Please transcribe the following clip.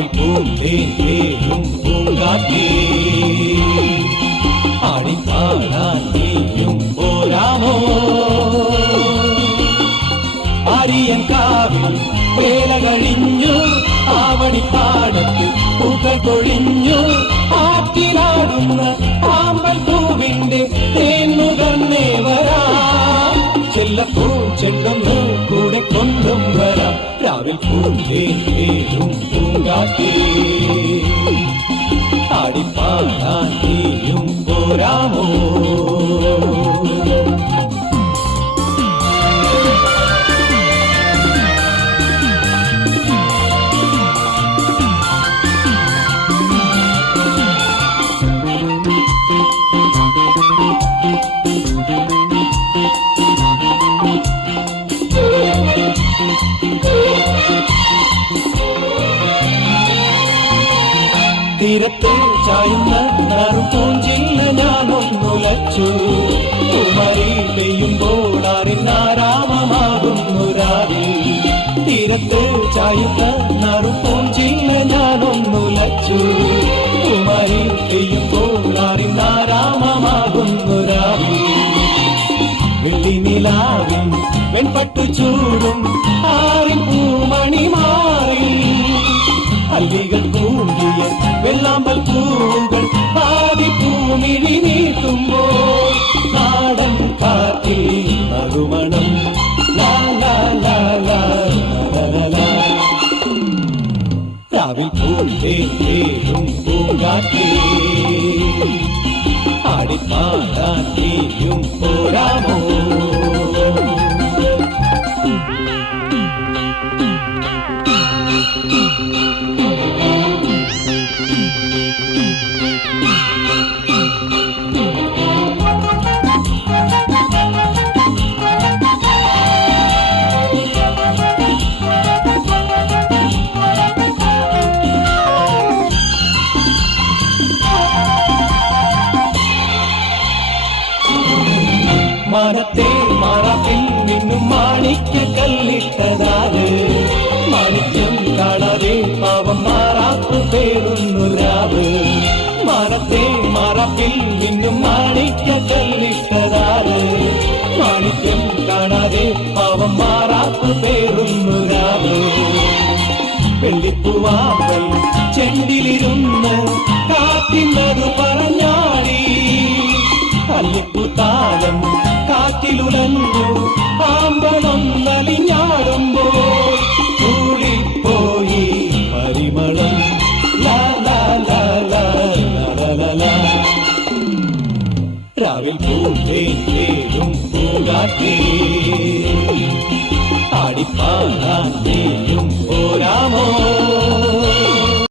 രാവിൽ പൂന്തേരും പൂങ്കാറ്റേ ആടിപ്പാടാൻ നീയും പോരാമോ ആര്യൻ കാവിൽ വേല കഴിഞ്ഞു ആവണിപ്പാടത്ത് പൂക്കൾ കൊഴിഞ്ഞു ആറ്റിലാടുന്ന ആമ്പൽ പൂവിന്റെ തേന്നുകന്നേ വരാം ചെല്ലപ്പോൾ ചെണ്ടൊന്നു കൂടെ കൊണ്ടും വരാം രാവിൽ പൂന്തേരും പൂങ്കാറ്റേ ആടിപ്പാടാൻ നീയും പോരാമോ തീരത്ത് ചായുന്ന നറുപൂഞ്ചില്ല ഞാനൊന്നുലച്ചു കുമരി പെയ്യുമ്പോൾ ആരാമമാകുന്നു രാവിൽ തീരത്ത് ചായുന്ന നറുപൂഞ്ചില്ല ഞാനൊന്നുലച്ചു കുമരി പെയ്യുമ്പോൾ ആരാമമാകുന്നു രാവിൽ വെള്ളി നിലാവിൽ വെൺപട്ടു ചൂടും ആറിൻ പൂമണി മാറി അല്ലികൾ പൂങ്കിയ വെള്ളാമ്പൽ പൂകൾ പാതിപ്പൂമിഴി നീട്ടുമ്പോൾ നാടൻ കാറ്റിൽ നറുമണം രാവിൽ പൂന്തേരും പൂങ്കാറ്റേ ആടിപ്പാടാൻ നീയും പോരാമോ മാനത്തെ മാറാപ്പിൽ നിന്നും മാണിക്ക കല്ലിട്ടതാല് മാണിക്യം കാണാതെ പാവം മാറാപ്പ് പേരുന്നു രാവ് മാനത്തെ മാറാപ്പിൽ നിന്നും മാണിക്ക കല്ലിട്ടതാല് മാണിക്യം കാണാതെ പാവം മാറാപ്പ് പേരുന്നു രാവ് വെള്ളിപ്പൂവാമ്പൽ ചെണ്ടിലിരുന്ന് കാറ്റിന്നത് പറഞ്ഞാടി കല്ലിപ്പുത്താലം കാറ്റിലുലഞ്ഞു ആമ്പളൊന്നലിഞ്ഞാടുമ്പോൾ കൂടിപ്പോയി പരിമളം രാവിൽ പൂന്തേരും പൂങ്കാറ്റേ ആടിപ്പാടാൻ നീയും പോരാമോ